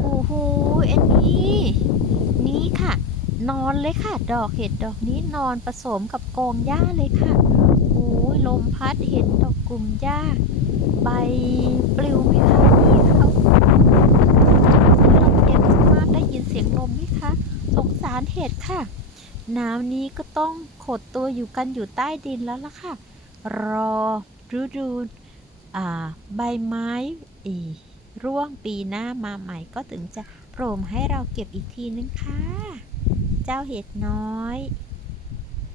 โอ้โหอันนี้นี่ค่ะนอนเลยค่ะดอกเห็ดดอกนี้นอนผสมกับกองหญ้าเลยค่ะโอ้ยลมพัดเห็นดอกกลุ่มหญ้าใบปลิวไหมคะนี่ค่ะลมเย็นมากได้ยินเสียงลมไหมคะสงสารเห็ดค่ะหนาวนี้ก็ต้องขดตัวอยู่ใต้ดินแล้วล่ะค่ะรอฤดูใบไม้อีร่วงปีหน้ามาใหม่ก็ถึงจะโผล่มาให้เราเก็บอีกทีนึงค่ะเจ้าเห็ดน้อย